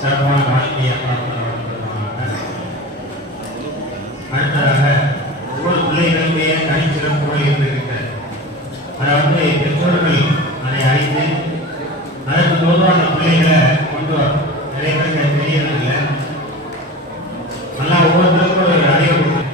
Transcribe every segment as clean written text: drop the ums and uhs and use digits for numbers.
சிறப்பான வாழ்க்கையை அடுத்ததாக ஒவ்வொரு பிள்ளைகளுடைய தனிச்சிறப்புகள் இருந்திருக்கிறது. அதாவது பெற்றோர்கள் அதை அறிந்து அதற்கு பொதுவாக அந்த பிள்ளைகளை கொண்டு வரும். நிறைய பேருக்கு தெரியறதில்லை. நல்லா ஒவ்வொருத்தருக்கும் ஒரு அறிவு கொடுத்து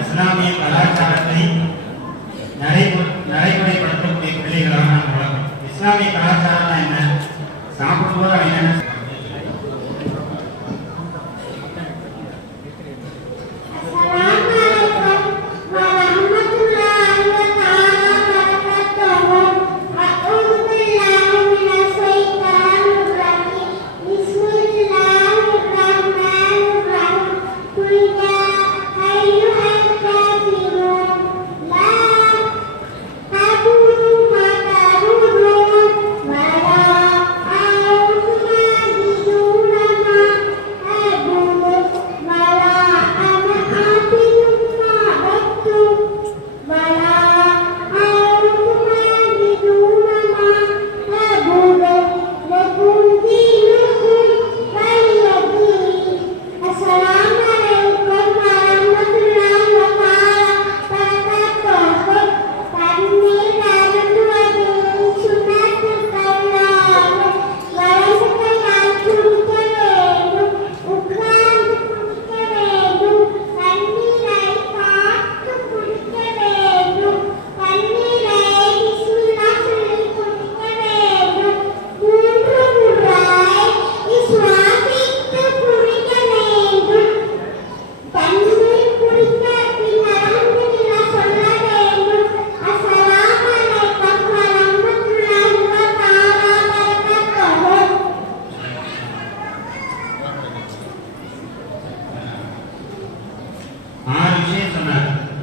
இஸ்லாமிய கலாச்சாரத்தை நடைமுறைப்படுத்தக்கூடிய பிள்ளைகளாக நாம் வளர்க்கணும். இஸ்லாமிய கலாச்சாரம் என்ன? சாப்பிடும்போது அவன் என்ன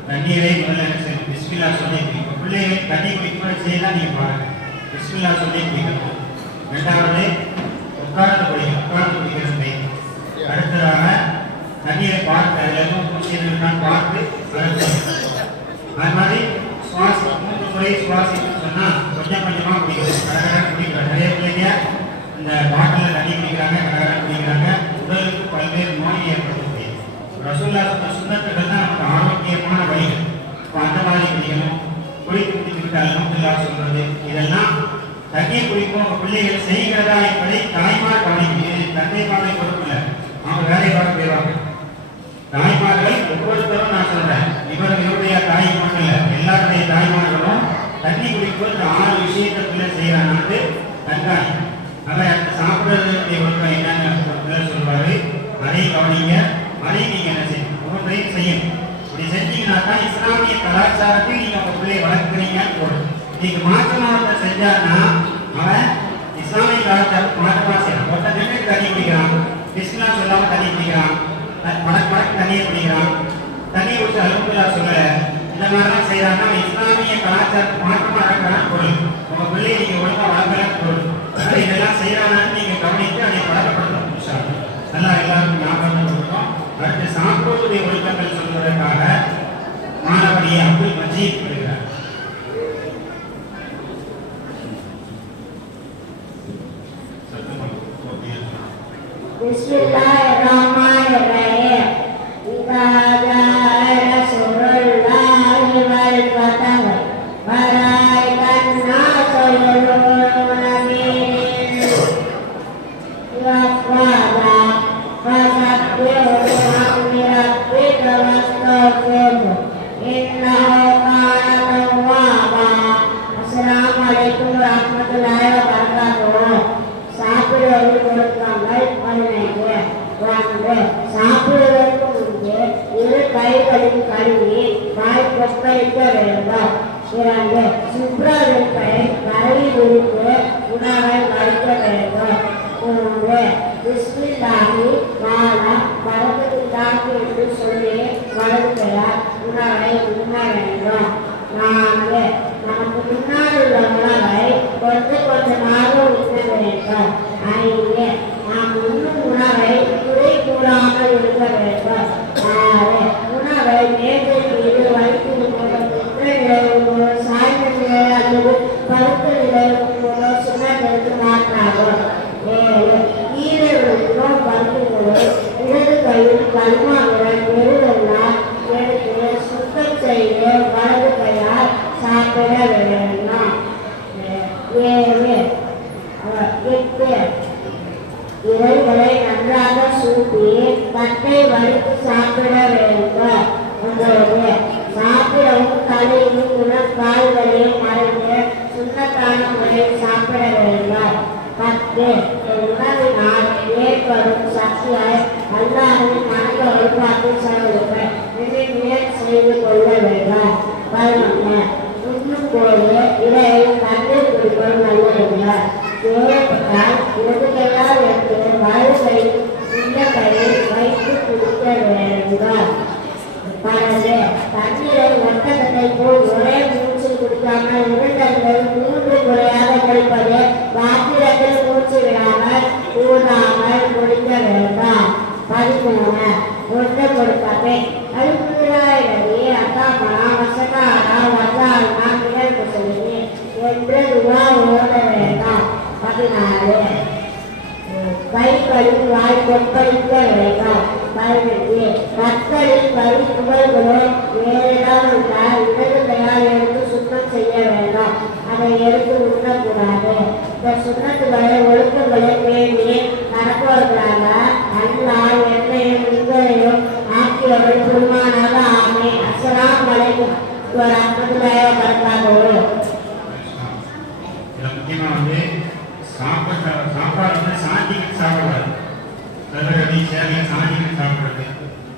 தண்ணீரை முதல்ல பிஸ்மில்லா சொல்லி பிள்ளைகள் தண்ணி குடிக்கும்போது செய்யலாம். நீங்கள் பாருங்க, பிஸ்மில்லா சொல்லி குடிக்கணும். ரெண்டாவது உட்கார்ந்து குடிக்கிறது. அடுத்ததாக தண்ணீரை பார்த்து அதில் எதுவும் குடிச்சிருக்கான்னு பார்த்து அது மாதிரி சுவாசம் 3 முறை சுவாசின்னு சொன்னால் கொஞ்சம் கொஞ்சமாக குடிக்கிறது. கடகடாக குடிக்கிறாங்க. நிறைய பிள்ளைங்க இந்த பாட்டிலில் தண்ணி குடிக்கிறாங்க, கடகடாக குடிக்கிறாங்க. உடலுக்கு பல்வேறு நோய் ஏற்படுத்தக்கூடிய ரசூல்லா சொன்ன சுண்ணத்துகள் தான் நமக்கு ஆரோக்கியமான வழிகள். இப்போ அந்த மாதிரி குடிக்கணும். குடித்து முடிச்சுக்கிட்டு அல்ஹம்துலில்லாஹ் சொல்றது, இதெல்லாம் தண்ணியை குடிப்போம் பிள்ளைகள் செய்கிறதா என்பதை தாய்மார் கவனிக்க தந்தைமாரை பொறுப்பில்லை, அவங்க வேலை பார்க்க போயிடுவாங்க. தாய்மார்கள் ஒவ்வொருத்தரும் நான் சொல்றேன், இவர்களுடைய தாய் மட்டும் இல்லை, எல்லாருடைய தாய்மார்களும் தண்ணி குடிக்கும்போது இந்த 6 விஷயத்துல செய்யறாங்க கண்காணி. அதான் சாப்பிடுறதுடைய ஒழுக்கம் என்னன்னு சொல்லுவாரு, அதை கவனிங்க, அதை நீங்க என்ன செய்யணும், ஒவ்வொன்றையும் செய்யணும். இப்படி செஞ்சீங்கன்னா தான் இஸ்லாமிய கலாச்சாரத்தை நீங்க உங்க பிள்ளையை வளர்க்குறீங்கன்னு போடும். நீங்க மாற்றமாவத்தை செஞ்சாருன்னா அவன் இஸ்லாமிய கலாச்சாரத்தை மாற்றமா செய்யறான். ஒருத்தர் நின்று தண்ணி குடிக்கிறான், இஸ்லாம் சொல்லாம தண்ணி குடிக்கிறான், மடக்கு தண்ணியை குடிக்கிறான், தண்ணி குடிச்சு அலுவலா சொல்ல, இந்த மாதிரிலாம் செய்யறாங்கன்னா இஸ்லாமிய கலாச்சாரத்தை மாற்றமா இருக்கிறான்னு பொருள். உங்க பிள்ளையை நீங்க ஒழுங்கா வளர்க்கலான்னு பொருள். அதனால இதெல்லாம் செய்யறான்னு நீங்க கவனித்து அதை பழக்கப்படுத்தணும். நல்லா எல்லாருக்கும் ஞாபகம் கொடுத்தோம். அடுத்து சாப்பிடுவதுடைய ஒழுக்கங்கள் சொல்வதற்காக மாணவரியை அப்துல் மஜீத் வருகிறார். Bismillahirrahmanirrahim. Idza jaa nasrullahi wal fath wa ra'aitan nasa yadkhuluna fi dinillahi afwaja fasabbih bihamdi rabbika wastaghfirhu innahu kana tawwaba. Assalamualaikum warahmatullahi wabarakatuh. சாப்பிடுவது கொடுக்காமல் 11 சாப்பிடுவதற்கு முன்பு 2 கைகளும் கழுவி வாய் கொப்பளிக்க வேண்டும். 2 சுப்ரவிற்பனை கழுவி விரித்து உணவை வடிக்க வேண்டும். 3 பிஸ்மில்லாஹி வாலா பரமத்துல்லாஹி என்று சொல்லி வளர்க்கிறார் உணவை உண்ண வேண்டும். 4 நமக்கு முன்னால் உள்ள உணவை கொஞ்சம் கொஞ்சமாக உண்ண வேண்டும். 5 நாம் உண்ணும் உணவை குறை கூடாமல் இருக்க வேண்டும். 6 உணவை மேஜை மீது வைக்கும் போது நிலையும் போது சாய்ந்த நிலை அல்லது பருத்த நிலையும் போது சுண்ணத்திற்கு மாற்றாகும். 7 ஈரர்களுக்கும் பருப்புகளை இடது கையில் கல்மா விரல் பெருவெல்லாம் எடுத்து சுத்தம் செய்து வலது கையால் சாப்பிட வேண்டும். 7 8 இலைகளை நன்றாக சூப்பி தட்டை வடித்து சாப்பிட வேண்டும். 9 சாப்பிடவும் தலையும் கால்களையும் மறைந்து சுண்ணத்தான முறையில் சாப்பிட வேண்டும். 10 உணவினால் ஏற்படும் சக்தியாய் அல்லாஹ்வின் மனத வழிபாட்டு செயல்களை நினைவு செய்து கொள்ள வேண்டும். 11 உண்ணும் போது இடையை தண்ணீர் குடிப்பது நல்லதில்லை. தேவைப்பட்டால் இடது கையால் எடுத்து வலது கையில் இந்த கையில் வைத்து குடிக்க வேண்டும். 12 தண்ணீரை ஒட்டகத்தை போல் ஒரே மூச்சில் குடிக்காமல் 2 அல்லது 3 முறையாக குடிப்பது. பாத்திரத்தில் மூச்சு விடாமல் ஊதாமல் குடிக்க வேண்டும். 13 ஒன்று கொடுப்பதை அல்ஹம்துலில்லாஹி அத்தாமனா வசகாரா வஜால்னா மினல் முஸ்லிமீன் என்று துஆ ஓத வேண்டும். 14 கைகளில் வாய் கொப்பளிக்க வேண்டும். 15 கற்களில் கறி துகள்களும் வேறிடம் உள்ள இடது கையால் எடுத்து சுத்தம் செய்ய வேண்டும். அதை எடுத்து உண்ணக்கூடாது. இந்த சுண்ணத்துகளை ஒழுக்கங்களை பேணி நடப்பவர்களாக அல்லாஹ் என்னையும் உங்களையும் ஆக்கியவர்கள் பெருமானாக ஆமீன். அஸ்ஸலாமு அலைக்கும் வரஹ்மத்துல்லாஹி வபரகாத்துஹு. முக்கியமா சாப்பாடு சாந்திக்கு சாப்பிடுறது, தலைவரடி சேவையை சாந்திக்கு சாப்பிடுறது,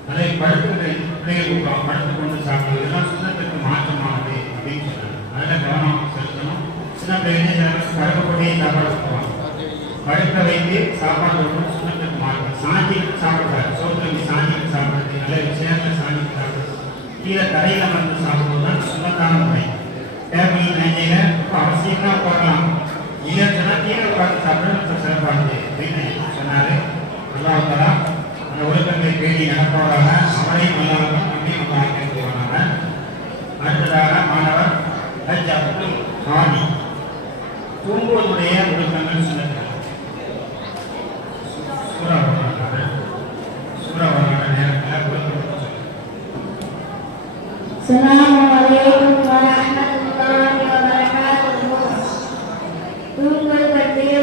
அதை படுத்துக்கிற பிள்ளைகள் படுத்து கொண்டு சாப்பிடுறது, இதெல்லாம் சுண்ணத்திற்கு மாற்றமானது அப்படின்னு சொல்றாங்க. அதில் கவனம் செலுத்தணும். சின்ன பிள்ளைகள் படுக்கப்படியே சாப்பாடு போவாங்க, படுக்க வைத்து சாப்பாடு சுண்ணத்திற்கு மாற்றம். சாந்திக்கு சாப்பிடுறாரு, சோதனை சாந்திக்கு சாப்பிடுறது, நல்ல விஷயங்கள் சாந்திக்கு சாப்பிடுறது, கீழே தரையில் வந்து சாப்பிடுவது தான் சுண்ணத்தான முறை. டேபிள் நெஞ்சில அவசியமா உட்காரலாம், இல்லை சொன்னா கீழே உட்காந்து சாப்பிட சிறப்பானது அப்படின்னு சொன்னாரு. அல்லாஹ் அந்த ஒழுக்கங்களை பேடி நடப்பவராக அவரையும் அல்லாமல் நம்மையும் அல்லாஹ் கேட்குவாங்க. அடுத்ததாக மாணவர் ஹஜ் அப்துல் ஹாதி தூங்குவதுடைய ஒழுக்கங்கள் சொல்லுங்கள். சூறாவளி நேரத்தில் ஒழுக்கம் அஸ்ஸலாமு அலைக்கும் வரஹ்மத்துல்லாஹி வபரகாத்துஹு. தூங்குவது பற்றிய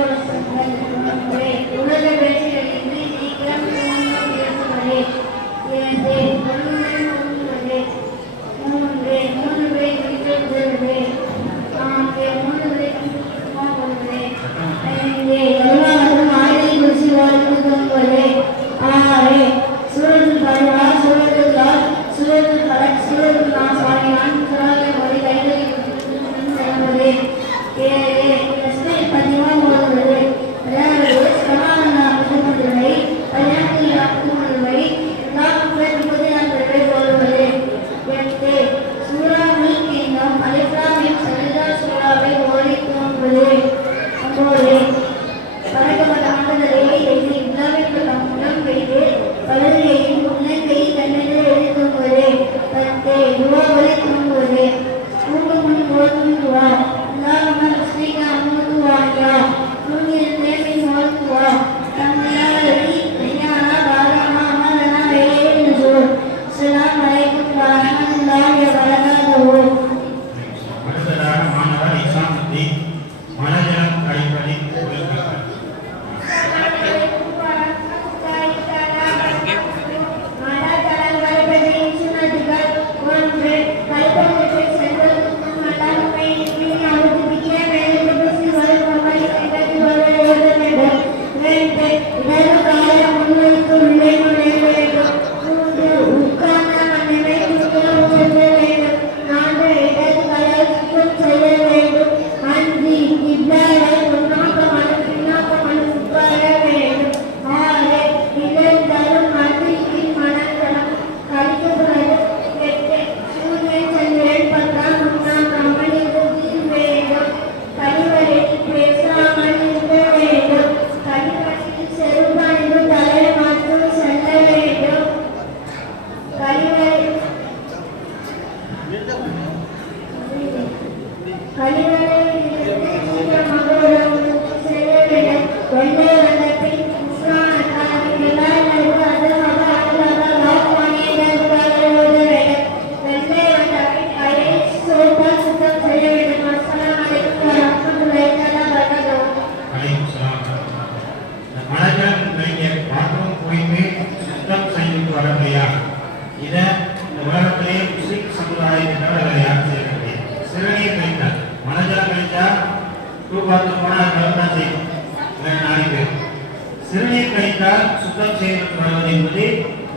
முஸ்லீம் கழித்தால் சுத்தம் செய்து வருவது என்பது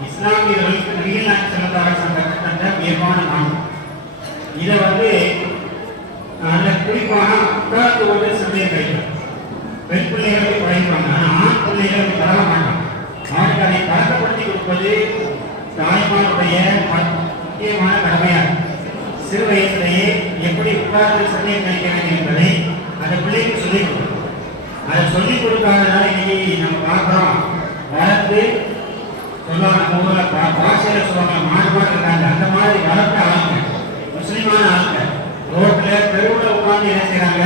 இஸ்லாமியர்களுக்கு நபிகள் நாயகம் ஸல்லல்லாஹு அலைஹி வஸல்லம் கற்றுத்தந்த உயர்வான நாமம். இதை அதில் குறிப்பாக உட்கார்ந்து கொண்டு சமயம் கழிக்கும் பெண் பிள்ளைகளுக்கு பழகிப்பாங்க. ஆனால் ஆண் பிள்ளைகளுக்கு பழக மாட்டாங்க. அவருக்கு அதை பழக்கப்படுத்தி கொடுப்பது தாய்மாருடைய முக்கியமான கடமையாகும். சிறு வயசுலேயே எப்படி உட்கார்ந்து சமயம் கழிக்க வேண்டும் என்பதை அந்த பிள்ளைக்கு சொல்லிக் கொடுக்கணும். அதை சொல்லிக் கொடுக்காதனால இன்னைக்கு நம்ம பார்க்குறோம், வளர்த்து சொல்லுவாங்க, நம்ம ஊரில் பாஷையில் சொல்லுவாங்க, மாடு இருக்காங்க. அந்த மாதிரி வளர்த்த ஆளுங்க, முஸ்லீமான ஆளுங்க ரோட்டில் தெருவில் உட்காந்து என்ன செய்கிறாங்க,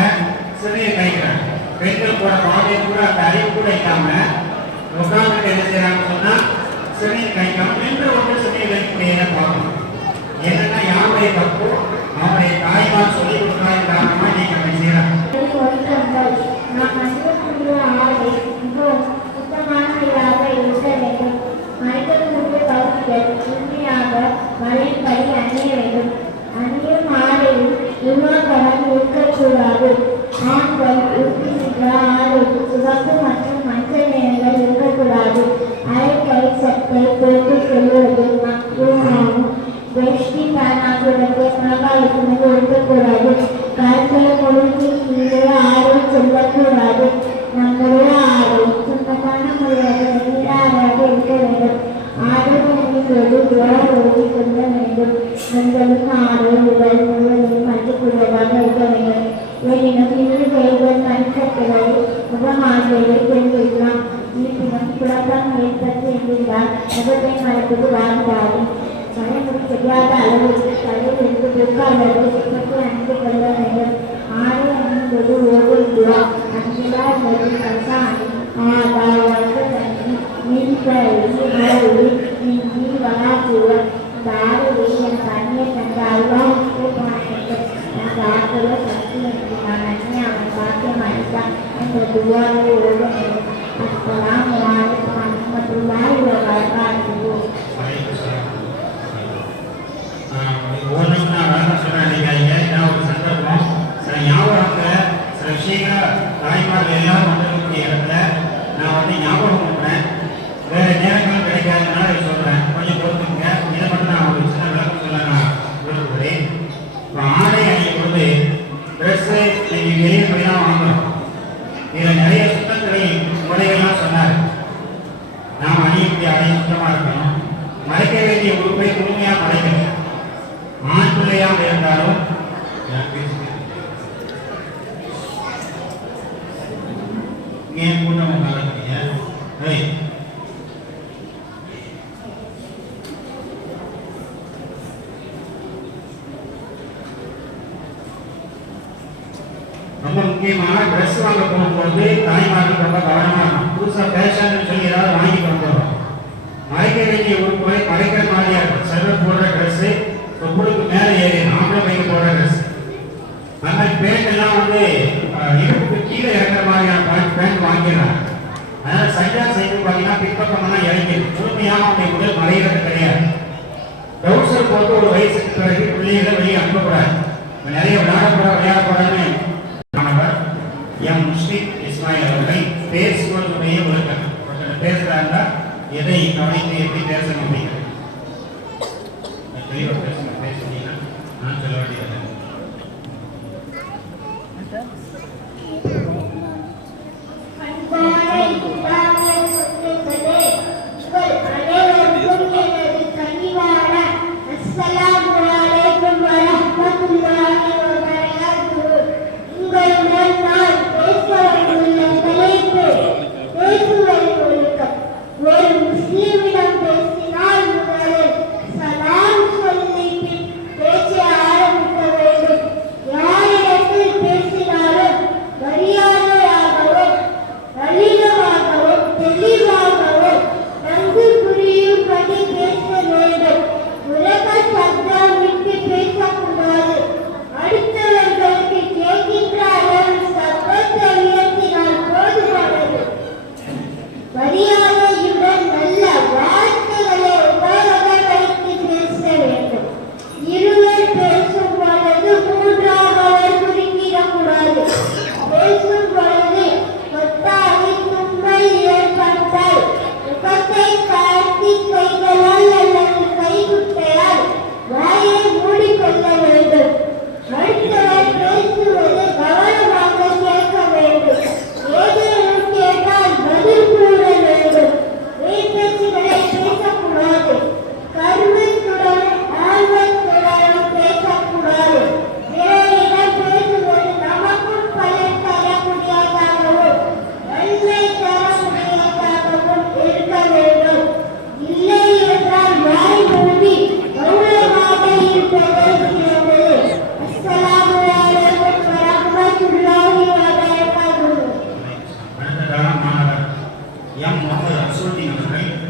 சிறுநீர் கழிக்கிறாங்க. பெண்கள் போட பாதையை கூட அந்த அறிவு கூட இல்லாம உட்காந்துட்டு என்ன செய்யறாங்கன்னு சொன்னா சிறுநீர் கழிக்காம நின்று ஒன்று சிறுநீர் கழிக்க பார்க்கணும். என்னன்னா யாருடைய தப்பு, அவருடைய தாய்மார் சொல்லி கொடுக்குறாங்க காரணமா நீங்க அப்படி செய்யறாங்க. மழைப்படி அணிய வேண்டும். அணியும் ஆடையில் விமோசனம் இருக்கக்கூடாது. ஆண்கள் உடுத்துகின்ற ஆடைக்கு சிவப்பு மற்றும் மஞ்சள் நிறங்கள் இருக்கக்கூடாது. அரைக்கை சட்டை போட்டு செல்வது மக்களும் வேஷ்டி பேனாக்களுக்கு பிரகாரத்து மீது இருக்கக்கூடாது. கருத்தை கொடுத்து கீழே ஆடை செல்லக்கூடாது. நம்முடைய ஆடை சொந்தமான முறையாக நீராக இருக்க வேண்டும். ஆடை ஓடி கொள்ள வேண்டும். பெண்களுக்கு ஆடை உடல் முழுவதும் மதிப்புள்ளதாக இருக்க வேண்டும். எனினும் இரு கைகள் கணிசங்களை முகமாதிரியை தெரிவிக்கலாம். இருப்பினும் குழப்பம் ஏற்பட்டு என்றால் முகத்தை மறைப்பது வாழ்ந்தாது. தலைமுறை தெரியாத அளவிற்கு தலையிலிருந்து பிற்காலத்தை சுத்தத்தை அணிந்து கொள்ள வேண்டும். ஆடை அணிந்தது ஓடுகிறா அங்கிலா என்பது கசாணி ஆதார் வர்க்க தண்ணி மின்கழி மிஞ்சி வளாக்குவர். இந்த ஆடையை என் தண்ணியை தந்த அல்வாவுக்கு பாய்ந்தது. அந்த ஆற்றலை சக்தி என்று நான் அண்ணி அவன் பாக்கியம் அளித்தான் என்ற துவாரை ஓட வேண்டும். அஸ்ஸலாமு அலைக்கும் வரஹ்மத்துல்லாஹி வபரகாத்துஹு. ஒவ்வொன்றும் நான் வளர்க்க சொல்றேன். நினைக்காதீங்க, ஒரு சந்தர்ப்பம் சில ஞாபகத்தில் சில விஷயங்கள் தாய்மார்கள் எல்லாரும் வந்திருக்கக்கூடிய இடத்துல நான் ஞாபகம் பண்ணுறேன். வேறு நேரங்களும் கிடைக்காதனால இதை சொல்கிறேன், கொஞ்சம் பொறுத்துங்க. இதை மட்டும் நான் ஒரு சின்ன விளக்கம் சொல்ல நான் விரும்புகிறேன். இப்போ ஆடை அணியும் பொழுது ட்ரெஸ்ஸு நீங்கள் வெளியே போய் தான் வாங்குறோம். இதில் நிறைய சுத்தத்துறை முறைகள்லாம் சொன்னார். நாம் அணியக்கூடிய ஆடை சுத்தமாக இருக்கணும். மறைக்க வேண்டிய உறுப்பை முழுமையாக மறைக்கணும். ஆண் பிள்ளையாக இருந்தாலும் ஏன் கூட்டம் உட்காந்துருக்கீங்க? ரொம்ப முக்கியமாக ட்ரெஸ் வாங்க போகும்போது தாய்மார்கள் ரொம்ப கவனமாக இருக்கும். புதுசாக ஃபேஷன் சொல்லி ஏதாவது வாங்கி வந்துடுறோம். மறைக்க வேண்டிய உறுப்புகளை மறைக்கிற மாதிரியா இருக்கும். சிலர் போடுற ட்ரெஸ்ஸு தொப்புளுக்கு மேலே ஏறி ஆம்பளை பைக்கு போடுற ட்ரெஸ், அந்த மாதிரி பேண்ட் எல்லாம் இடுப்புக்கு கீழே இறங்குற மாதிரியான பேண்ட் வாங்கிடுறாங்க. அதனால சைடா சைடு பார்த்தீங்கன்னா பின்பக்கமெல்லாம் இறங்கி முழுமையாக அவனுடைய உடல் மறைகிறது கிடையாது. ட்ரௌசர் போட்டு ஒரு வயசுக்கு பிறகு பிள்ளைகளை வெளியே அனுப்பக்கூடாது. நிறைய விளையாடக்கூடாதுன்னு எம் முஸ்லிம் இஸ்மாயில் அவர்கள் பேசுவதுடைய ஒழுக்கம். பேசுறாங்க, எதை கவனித்து எப்படி பேசணும் அப்படிங்கிறது பேசுனீங்கன்னா நான் சொல்ல வேண்டியது. பேசினால் முதலில் சலாம் சொல்லி பேச்சை ஆரம்பிக்க ரசூல்தீன் அவர்கள்